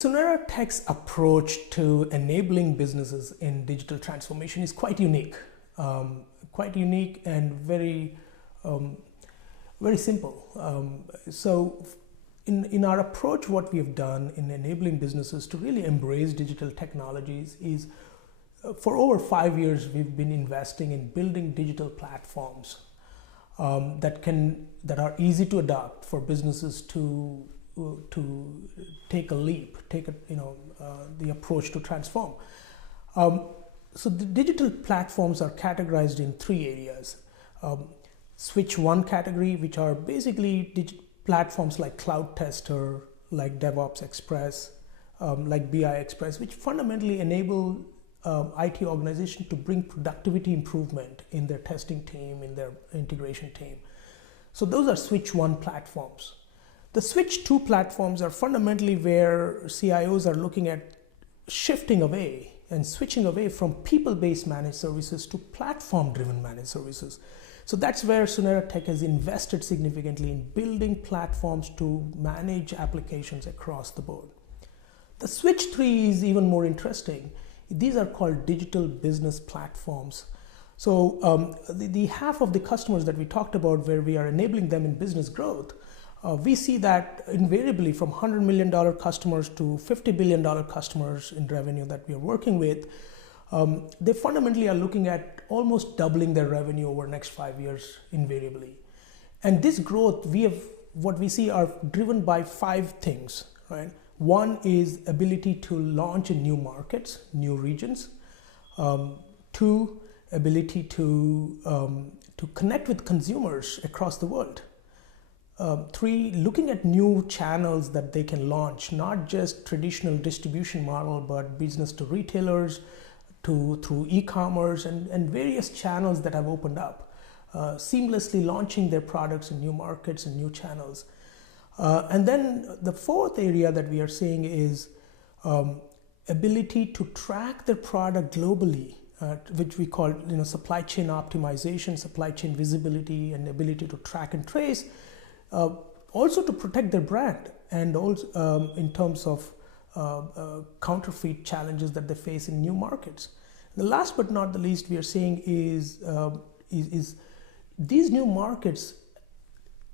Suneratech's approach to enabling businesses in digital transformation is quite unique and very simple. So in our approach, what we have done in enabling businesses to really embrace digital technologies is for over 5 years, we've been investing in building digital platforms that are easy to adopt for businesses to take a leap, the approach to transform. So the digital platforms are categorized in 3 areas. Switch 1 category, which are basically platforms like Cloud Tester, like DevOps Express, like BI Express, which fundamentally enable IT organizations to bring productivity improvement in their testing team, in their integration team. So those are Switch 1 platforms. The Switch 2 platforms are fundamentally where CIOs are looking at shifting away and switching away from people-based managed services to platform-driven managed services. So that's where Suneratech has invested significantly in building platforms to manage applications across the board. The Switch 3 is even more interesting. These are called digital business platforms. So the half of the customers that we talked about where we are enabling them in business growth, we see that invariably from $100 million customers to $50 billion customers in revenue that we are working with, they fundamentally are looking at almost doubling their revenue over the next 5 years invariably. And this growth, what we see are driven by 5 things, right? One is ability to launch in new markets, new regions. 2, ability to connect with consumers across the world. 3, looking at new channels that they can launch, not just traditional distribution model, but business to retailers, through e-commerce and various channels that have opened up, seamlessly launching their products in new markets and new channels. And then the 4th area that we are seeing is ability to track their product globally, which we call supply chain optimization, supply chain visibility, and ability to track and trace. Also to protect their brand, and also in terms of counterfeit challenges that they face in new markets. The last but not the least we are seeing is these new markets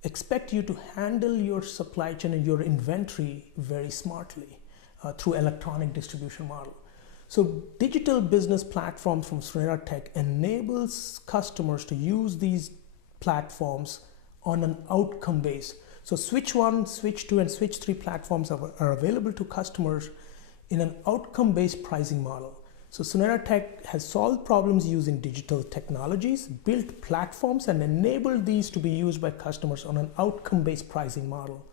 expect you to handle your supply chain and your inventory very smartly through electronic distribution model. So digital business platforms from Suneratech enables customers to use these platforms on an outcome base. So Switch 1, Switch 2, and Switch 3 platforms are available to customers in an outcome-based pricing model. So Suneratech has solved problems using digital technologies, built platforms, and enabled these to be used by customers on an outcome-based pricing model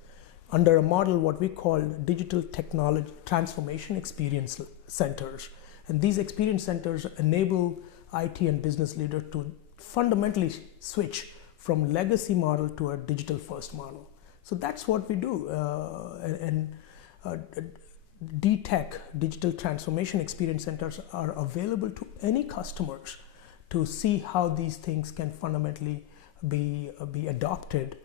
under a model what we call digital technology transformation experience centers. And these experience centers enable IT and business leaders to fundamentally switch from legacy model to a digital first model. So that's what we do. DTech, Digital Transformation Experience Centers, are available to any customers to see how these things can fundamentally be adopted.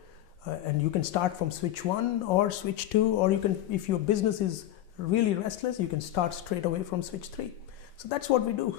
And you can start from Switch 1 or Switch 2, or you can, if your business is really restless, you can start straight away from Switch 3. So that's what we do.